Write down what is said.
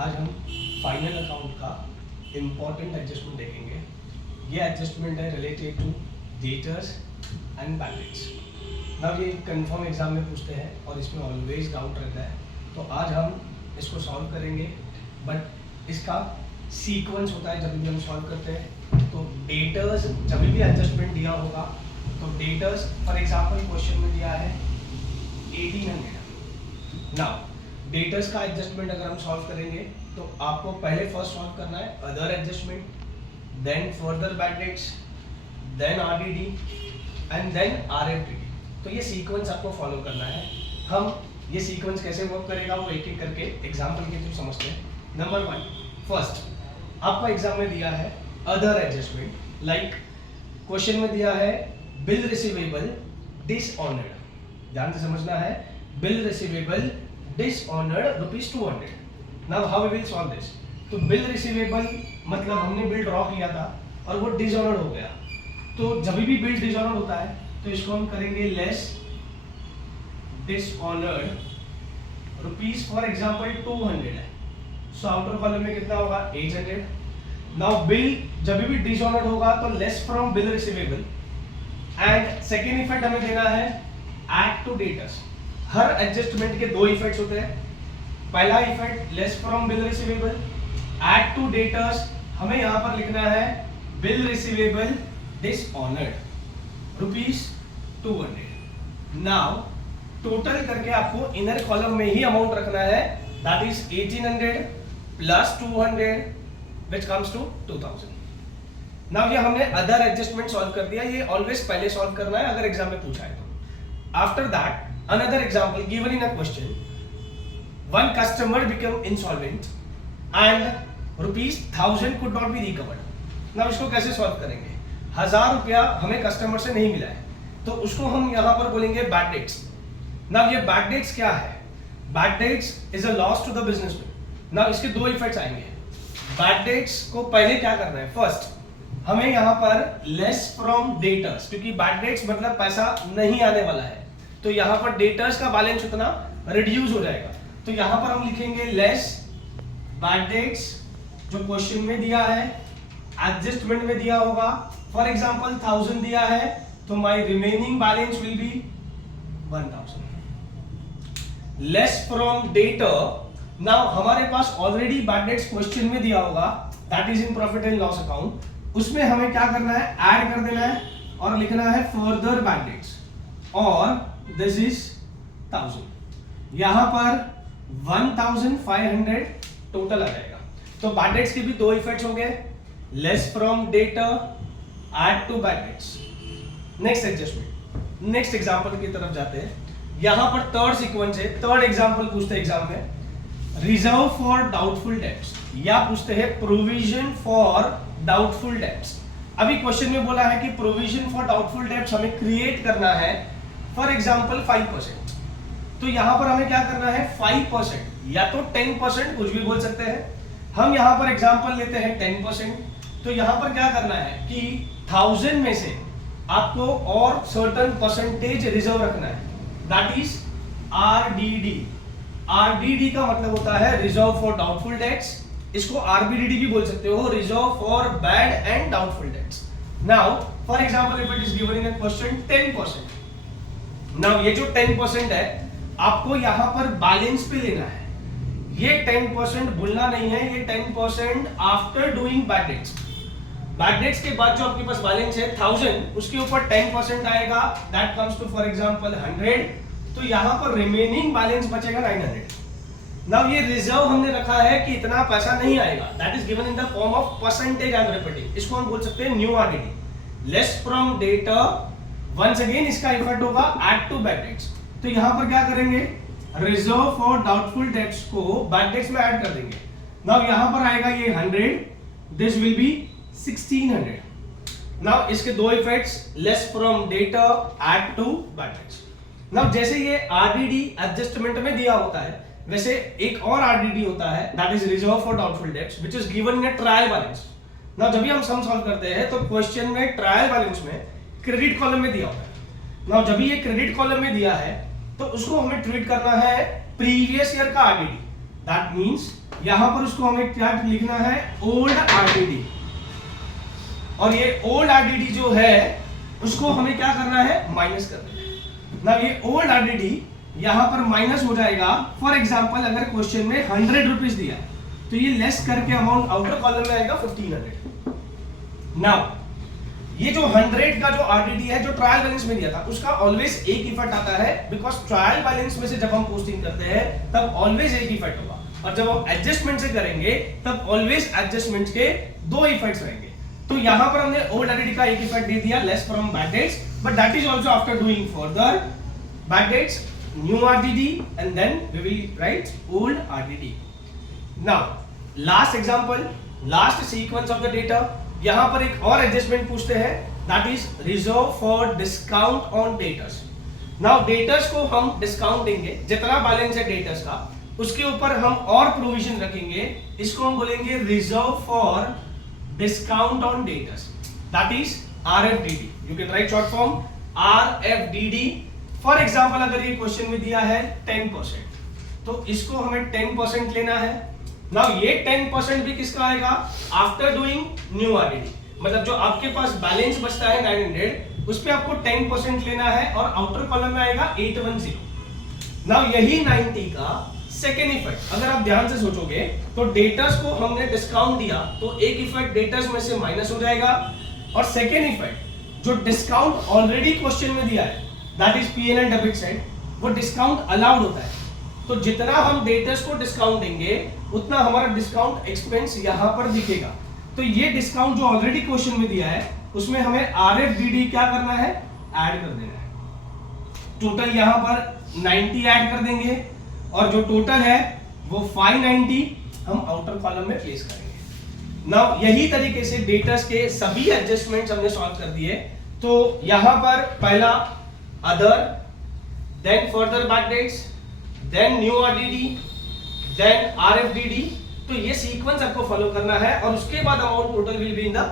आज हम final account का इम्पॉर्टेंट एडजस्टमेंट देखेंगे। ये एडजस्टमेंट है related to debtors and balance. Now ये कंफर्म एग्जाम में पूछते हैं और इसमें ऑलवेज डाउट रहता है, तो आज हम इसको सॉल्व करेंगे। बट इसका सीक्वेंस होता है जब भी हम सॉल्व करते हैं। तो डेटर्स जब भी एडजस्टमेंट दिया होगा तो डेटर्स फॉर एग्जाम्पल क्वेश्चन में दिया है 1800। नाउ डेटर्स का एडजस्टमेंट अगर हम सॉल्व करेंगे तो आपको पहले फर्स्ट सॉल्व करना है other adjustment, then further bad debts, then RDD and then RFDD. तो ये सीक्वेंस आपको फॉलो करना है। हम ये सीक्वेंस कैसे वर्क करेगा वो एक एक करके एग्जांपल के थ्रू समझते हैं। नंबर 1, फर्स्ट आपका एग्जाम में दिया है अदर एडजस्टमेंट, लाइक क्वेश्चन में दिया है बिल रिसीवेबल डिसऑनर्ड। ध्यान से समझना है, bill receivable dishonoured ₹200। Now how we will solve this. तो बिल रिसीवेबल मतलब हमने बिल ड्रॉ किया था और वो डिसऑनर्ड हो गया। तो जब भी बिल डिसऑनर्ड होता है तो इसको हम करेंगे less dishonoured rupees, for example 200 है, सो आउटर कॉलम में कितना होगा 800। नाउ बिल जब भी डिसऑनर्ड होगा तो less from bill receivable. And second effect हमें देना है ऐड टू डेटर्स। हर एडजस्टमेंट के दो इफेक्ट्स होते हैं। पहला effect less from bill receivable, add to debtors हमें यहां पर लिखना है bill receivable dishonoured ₹200। Now total करके आपको इनर कॉलम में ही अमाउंट रखना है, that is 1800 plus 200 which comes to 2000। Now ये हमने अदर एडजस्टमेंट सॉल्व कर दिया। ये ऑलवेज पहले सॉल्व करना है अगर एग्जाम में पूछा है तो। After that another example given in a question, one customer became insolvent and ₹1000 could not be recovered. now इसको कैसे सॉल्व करेंगे। 1000 रुपया हमें कस्टमर से नहीं मिला है तो उसको हम यहाँ पर बोलेंगे बैड डेट्स। now ये बैड डेट्स क्या है? Bad debts is a loss to the businessman. now इसके दो इफेक्ट्स आएंगे। बैड डेट्स को पहले क्या करना है, फर्स्ट हमें यहाँ पर लेस फ्रॉम डेटर्स, क्योंकि बैड डेट्स मतलब पैसा नहीं आने वाला है, तो यहां पर डेटर्स का बैलेंस उतना रिड्यूस हो जाएगा। तो यहां पर हम लिखेंगे लेस बैड डेट्स जो क्वेश्चन में दिया है, एडजस्टमेंट में दिया होगा। फॉर एग्जांपल 1000 दिया है तो my remaining balance will be 1000। Less from debtor. Now हमारे पास ऑलरेडी बैड डेट्स क्वेश्चन में दिया होगा, that is in profit and loss account. उसमें हमें क्या करना है, ऐड कर देना है और लिखना है फर्दर बैड डेट्स और दिस इज 1000। यहां पर 1500 टोटल आ जाएगा। तो बैड डेट्स के भी दो इफेक्ट्स हो गए, less from debtor, add to bad debts. Next adjustment, next example की तरफ जाते हैं। यहां पर थर्ड सीक्वेंस है, थर्ड एग्जांपल पूछते हैं एग्जाम में, रिजर्व फॉर डाउटफुल डेब्ट्स या पूछते हैं प्रोविजन फॉर डाउटफुल डेब्ट्स। अभी क्वेश्चन में बोला है कि प्रोविजन फॉर डाउटफुल डेब्ट्स हमें क्रिएट करना है फॉर एग्जाम्पल 5%। तो यहां पर हमें क्या करना है 5% या तो 10%, कुछ भी बोल सकते हैं। हम यहां पर एग्जाम्पल लेते हैं 10%। तो यहां पर क्या करना है कि 1000 में से आपको और सर्टेन परसेंटेज रिजर्व रखना है, दैट इज आरडीडी। आरडीडी का मतलब होता है रिजर्व फॉर डाउटफुल डेट्स। इसको आरबीडीडी भी बोल सकते हो, reserve for bad and doubtful debts. Now for example if it is given in a question 10%। Now ये जो 10% है आपको यहां पर बैलेंस पे लेना है। ये 10% भूलना नहीं है, ये 10% after doing bad debts. Bad debts के बाद जो आपके पास बैलेंस है 1000, उसके ऊपर 10% आएगा, that comes to for example 100। तो यहां पर रिमेनिंग बैलेंस बचेगा 900। नाउ ये रिजर्व हमने रखा है कि इतना पैसा नहीं आएगा, that is given in the form of percentage. I am repeating, इसको हम बोल सकते हैं new RDD. Less from debtor, once again इसका इफेक्ट होगा ऐड टू बैड डेट्स। तो यहां पर क्या करेंगे, रिजर्व फॉर डाउटफुल डेट्स को बैड डेट्स में ऐड कर देंगे। नाउ यहां पर आएगा ये 100, दिस विल बी 1600। नाउ इसके दो effects, less from debtor, add to bad debts. Now जैसे ये आरडीडी एडजस्टमेंट में दिया होता है, वैसे एक और आरडीडी होता है, that is reserve for doubtful dates, which is given in a trial balance. Now जब भी हम सम सॉल्व करते हैं तो क्वेश्चन में ट्रायल बैलेंस में क्रेडिट कॉलम में दिया होता है। नाउ जब भी ये क्रेडिट कॉलम में दिया है तो उसको हमें ट्रीट करना है प्रीवियस ईयर का आरडीडी, दैट मींस यहां पर उसको हमें क्या लिखना है, ओल्ड आरडीडी। और ये ओल्ड आरडीडी जो है उसको हमें क्या करना है, माइनस कर देना है ना। ये ओल्ड आरडीडी यहां पर माइनस हो जाएगा। फॉर एग्जांपल अगर क्वेश्चन में 100 रुपीज दिया तो ये लेस करके अमाउंट आउटर कॉलम में आएगा 1500। नाउ ये जो 100 का जो आरडीडी है जो ट्रायल बैलेंस में दिया था उसका ऑलवेज एक इफेक्ट आता है, बिकॉज ट्रायल बैलेंस में से जब हम पोस्टिंग करते हैं तब ऑलवेज एक इफेक्ट होगा, और जब हम एडजस्टमेंट से करेंगे तब ऑलवेज एडजस्टमेंट के दो इफेक्ट्स रहेंगे। तो यहां पर हमने ओल्ड आरडीडी का एक इफेक्ट दे दिया, less from bad debts, but that is also after doing further bad debts, new RDD and then we will write old RDD. Now last example, last sequence of the data, यहां पर एक और adjustment पूछते हैं, that is reserve for discount on debtors. Now debtors को हम discount देंगे, जितना बैलेंस है डेटर्स का उसके ऊपर हम और प्रोविजन रखेंगे, इसको हम बोलेंगे reserve for discount on debtors, that is RFDD। You can write short form RFDD। For example अगर ये क्वेश्चन में दिया है 10%, तो इसको हमें 10% लेना है। नाउ ये 10% भी किसका आएगा, आफ्टर डूइंग न्यू आरडीडी, मतलब जो आपके पास बैलेंस बचता है 900 उस पे आपको 10% लेना है और आउटर कॉलम में आएगा 810। नाउ यही 90 का सेकेंड इफेक्ट अगर आप ध्यान से सोचोगे तो डेटर्स को हमने डिस्काउंट दिया तो एक इफेक्ट डेटर्स में से माइनस हो जाएगा, और सेकेंड इफेक्ट जो डिस्काउंट ऑलरेडी क्वेश्चन में दिया है that is P&L debit side, वो डिस्काउंट अलाउड होता है। तो जितना हम डेटर्स को डिस्काउंट देंगे उतना हमारा डिस्काउंट एक्सपेंस यहां पर दिखेगा। तो ये डिस्काउंट जो ऑलरेडी क्वेश्चन में दिया है उसमें हमें RFDD क्या करना है, ऐड कर देना है। टोटल यहां पर 90 ऐड कर देंगे और जो टोटल है वो 590 हम आउटर कॉलम में प्लेस करेंगे। नाउ यही तरीके से डेटर्स के सभी एडजस्टमेंट्स हमने सॉल्व कर दिए। तो यहां पर पहला other, then further bad debts, then new RDD, then RFDD। तो ये सीक्वेंस आपको फॉलो करना है और उसके बाद amount total will be in the